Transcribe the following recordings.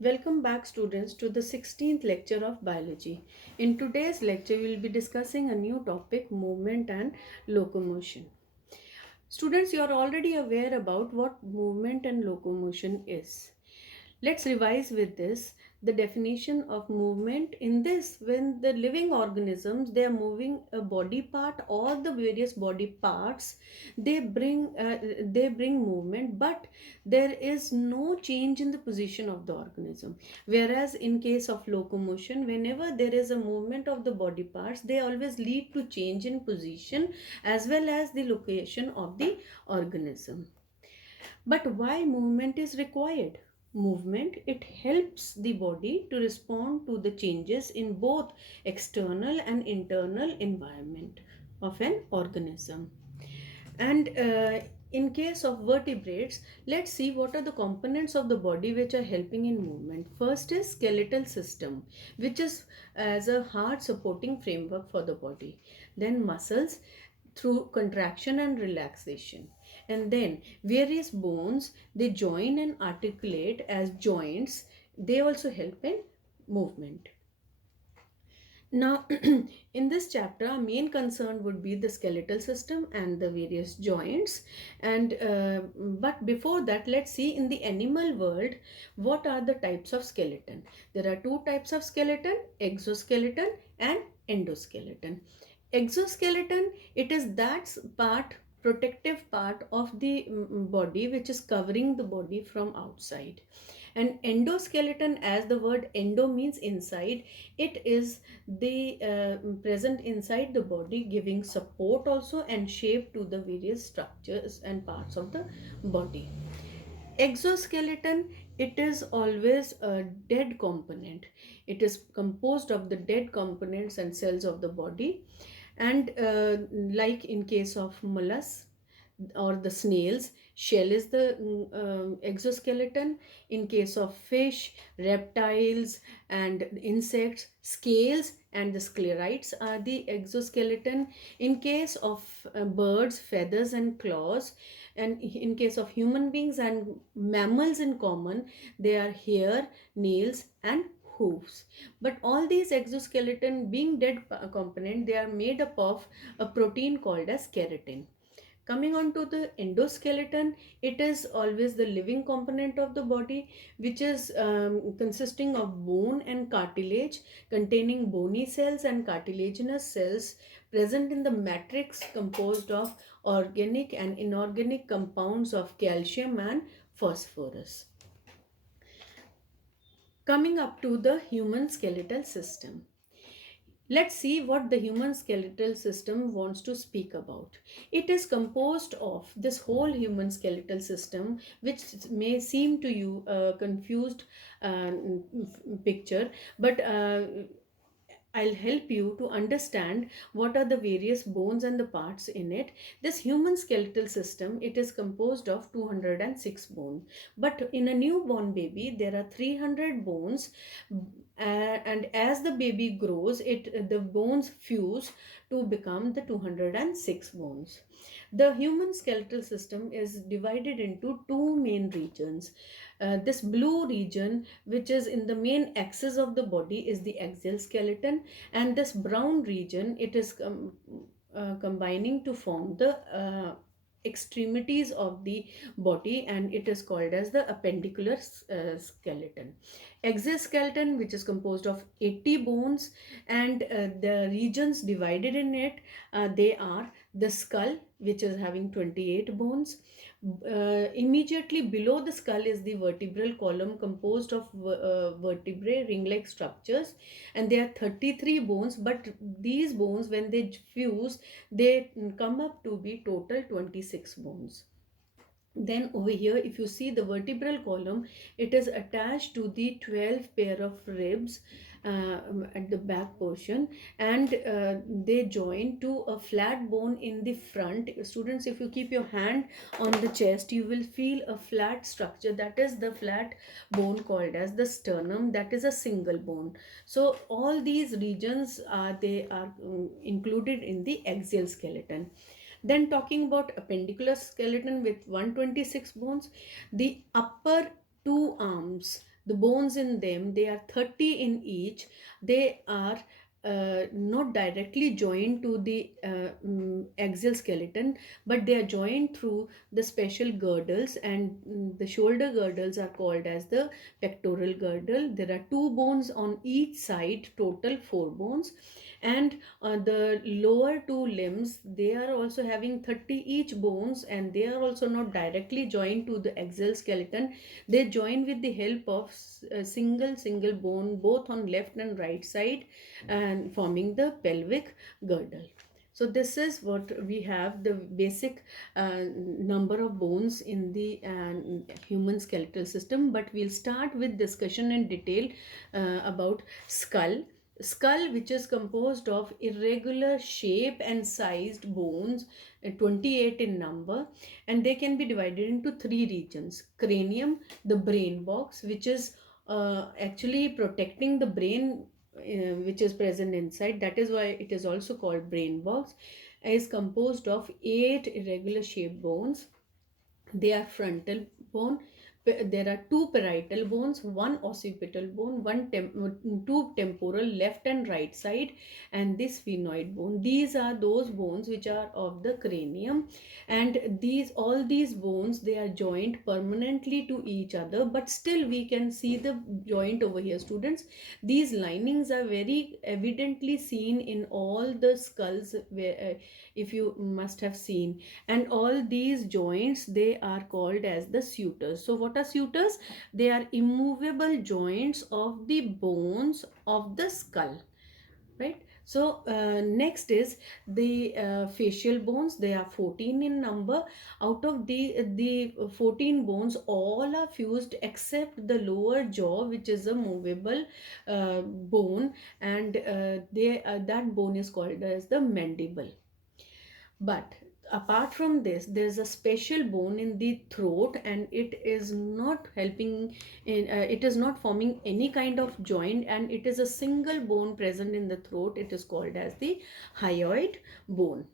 Welcome back students to the 16th lecture of biology. In today's lecture we will be discussing a new topic, movement and locomotion. Students, you are already aware about what movement and locomotion is. Let's revise with this the definition of movement. In this, when the living organisms they are moving a body part or the various body parts, they bring movement, but there is no change in the position of the organism. Whereas in case of locomotion, whenever there is a movement of the body parts, they always lead to change in position as well as the location of the organism. But why movement is required? Movement, it helps the body to respond to the changes in both external and internal environment of an organism. And in case of vertebrates, let's see what are the components of the body which are helping in movement. First is skeletal system, which is as a hard supporting framework for the body. Then muscles through contraction and relaxation. And then various bones, they join and articulate as joints. They also help in movement. Now, in this chapter, our main concern would be the skeletal system and the various joints. And but before that, let's see in the animal world what are the types of skeleton. There are two types of skeleton: exoskeleton and endoskeleton. Exoskeleton, it is that part, protective part of the body which is covering the body from outside. And endoskeleton, as the word endo means inside, it is the present inside the body, giving support also and shape to the various structures and parts of the body. Exoskeleton, it is always a dead component. It is composed of the dead components and cells of the body. And like in case of mollusks or the snails, shell is the exoskeleton. In case of fish, reptiles and insects, scales and the sclerites are the exoskeleton. In case of birds, feathers and claws. And in case of human beings and mammals in common, they are hair, nails and hooves. But all these exoskeleton being dead component, they are made up of a protein called as keratin. Coming on to the endoskeleton, it is always the living component of the body, which is consisting of bone and cartilage, containing bony cells and cartilaginous cells present in the matrix composed of organic and inorganic compounds of calcium and phosphorus. Coming up to the human skeletal system. Let's see what the human skeletal system wants to speak about. It is composed of this whole human skeletal system, which may seem to you a confused uh, picture, but I'll help you to understand what are the various bones and the parts in it. This human skeletal system, it is composed of 206 bones. But in a newborn baby, there are 300 bones. And as the baby grows, the bones fuse to become the 206 bones. The human skeletal system is divided into two main regions. This blue region, which is in the main axis of the body, is the axial skeleton, and this brown region, it is combining to form the extremities of the body, and it is called as the appendicular skeleton. Exoskeleton, which is composed of 80 bones, and the regions divided in it, they are the skull, which is having 28 bones. Immediately below the skull is the vertebral column, composed of vertebrae, ring-like structures, and there are 33 bones. But these bones, when they fuse, they come up to be total 26 bones. Then over here, if you see the vertebral column, it is attached to the 12 pair of ribs at the back portion, and they join to a flat bone in the front. Students, if you keep your hand on the chest, you will feel a flat structure. That is the flat bone called as the sternum. That is a single bone. So all these regions are included in the axial skeleton. Then talking about appendicular skeleton with 126 bones, the upper two arms, The bones in them, they are 30 in each. They are not directly joined to the axial skeleton, but they are joined through the special girdles, and the shoulder girdles are called as the pectoral girdle. There are two bones on each side, total four bones. And the lower two limbs, they are also having 30 each bones, and they are also not directly joined to the axial skeleton. They join with the help of a single bone both on left and right side, and forming the pelvic girdle. So this is what we have, the basic number of bones in the human skeletal system. But we'll start with discussion in detail about skull. Skull, which is composed of irregular shape and sized bones, 28 in number, and they can be divided into three regions. Cranium, the brain box, which is actually protecting the brain, which is present inside. That is why it is also called brain box. Is composed of 8 irregular shaped bones. They are frontal bone. There are two parietal bones, one occipital bone, two temporal left and right side, and this sphenoid bone. These are those bones which are of the cranium, and all these bones, they are joined permanently to each other. But still we can see the joint over here, students. These linings are very evidently seen in all the skulls, where if you must have seen. And all these joints, they are called as the sutures. So what are sutures? They are immovable joints of the bones of the skull, right? So next is the facial bones. They are 14 in number. Out of the 14 bones, all are fused except the lower jaw, which is a movable bone, and that bone is called as the mandible. But apart from this, there's a special bone in the throat, and it is not helping in it is not forming any kind of joint, and it is a single bone present in the throat. It is called as the hyoid bone.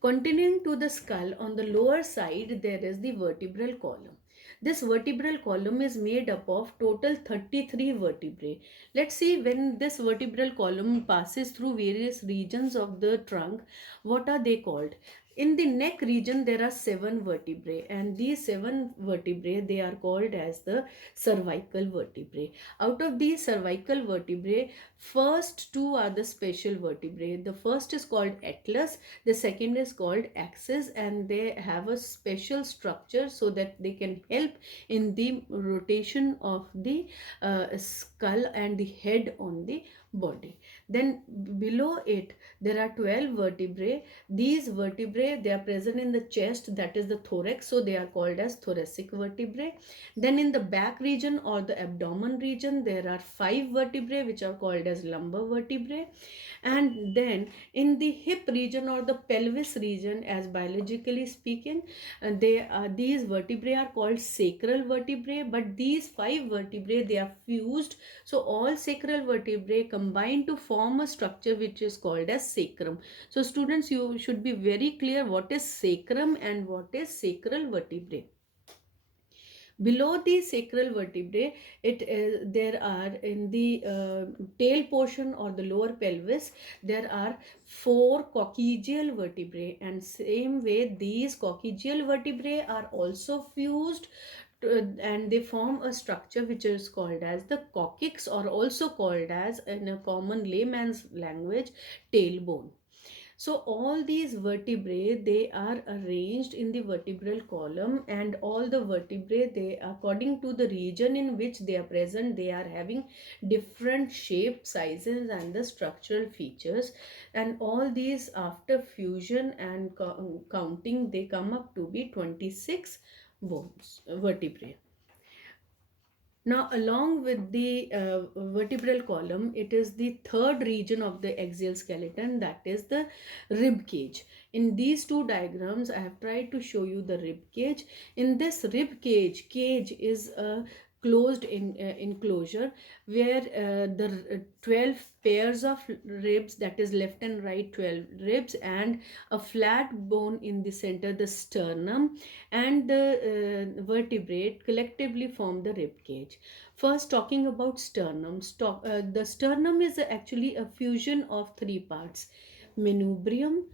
Continuing to the skull, on the lower side, there is the vertebral column. This vertebral column is made up of total 33 vertebrae. Let's see, when this vertebral column passes through various regions of the trunk, what are they called? In the neck region, there are 7 vertebrae, and these 7 vertebrae, they are called as the cervical vertebrae. Out of these cervical vertebrae, first 2 are the special vertebrae. The first is called atlas, the second is called axis, and they have a special structure so that they can help in the rotation of the skull and the head on the body. Then below it, there are 12 vertebrae. These vertebrae, they are present in the chest, that is the thorax, so they are called as thoracic vertebrae. Then in the back region or the abdomen region, there are 5 vertebrae which are called as lumbar vertebrae. And then in the hip region or the pelvis region, as biologically speaking, these vertebrae are called sacral vertebrae. But these 5 vertebrae, they are fused, so all sacral vertebrae combine to form a structure which is called as sacrum. So students, you should be very clear what is sacrum and what is sacral vertebrae. Below the sacral vertebrae, there are in the tail portion or the lower pelvis, there are 4 coccygeal vertebrae, and same way these coccygeal vertebrae are also fused and they form a structure which is called as the coccyx, or also called as, in a common layman's language, tailbone. So all these vertebrae, they are arranged in the vertebral column, and all the vertebrae, they, according to the region in which they are present, they are having different shape, sizes, and the structural features. And all these, after fusion and counting, they come up to be 26 vertebrae. Now, along with the vertebral column, it is the third region of the axial skeleton, that is the rib cage. In these two diagrams, I have tried to show you the rib cage. In this rib cage, cage is a closed enclosure where the 12 pairs of ribs, that is left and right 12 ribs, and a flat bone in the center, the sternum, and the vertebrate collectively form the rib cage. First, talking about sternum, the sternum is actually a fusion of three parts: manubrium,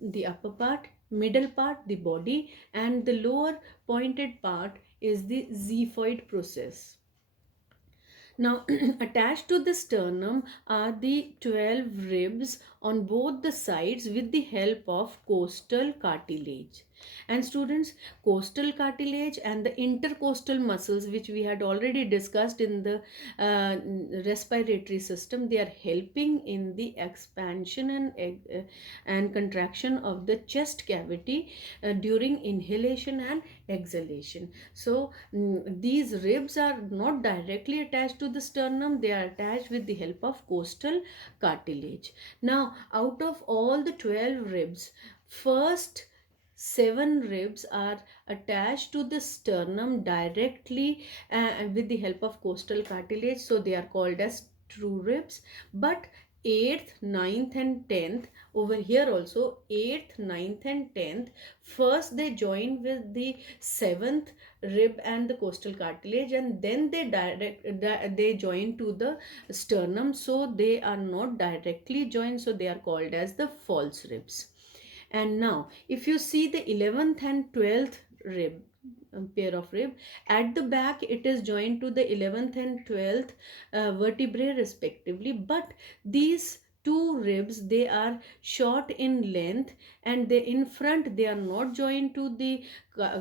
the upper part, middle part, the body, and the lower pointed part is the xiphoid process. Now, attached to the sternum are the 12 ribs on both the sides with the help of costal cartilage. And students, costal cartilage and the intercostal muscles, which we had already discussed in the respiratory system, they are helping in the expansion and contraction of the chest cavity during inhalation and exhalation. So these ribs are not directly attached to the sternum, they are attached with the help of costal cartilage. Now, out of all the 12 ribs, first 7 ribs are attached to the sternum directly with the help of costal cartilage, so they are called as true ribs. But 8th, ninth, and 10th, over here also 8th, ninth, and 10th, first they join with the 7th rib and the costal cartilage, and then they join to the sternum, so they are not directly joined, so they are called as the false ribs. And now, if you see the 11th and 12th rib, pair of rib, at the back it is joined to the 11th and 12th vertebrae respectively, but these two ribs, they are short in length, and they in front they are not joined to the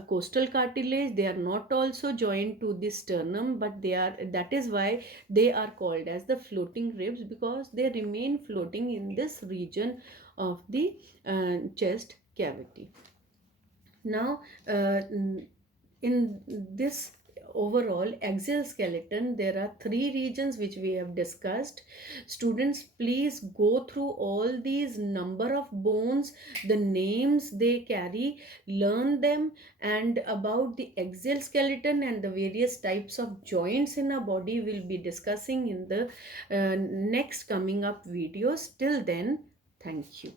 costal cartilage, they are not also joined to the sternum, but they are, that is why they are called as the floating ribs, because they remain floating in this region of the chest cavity. Now, in this overall axial skeleton, there are three regions which we have discussed. Students, please go through all these number of bones, the names they carry, learn them, and about the axial skeleton and the various types of joints in our body we'll be discussing in the next coming up videos. Till then, thank you.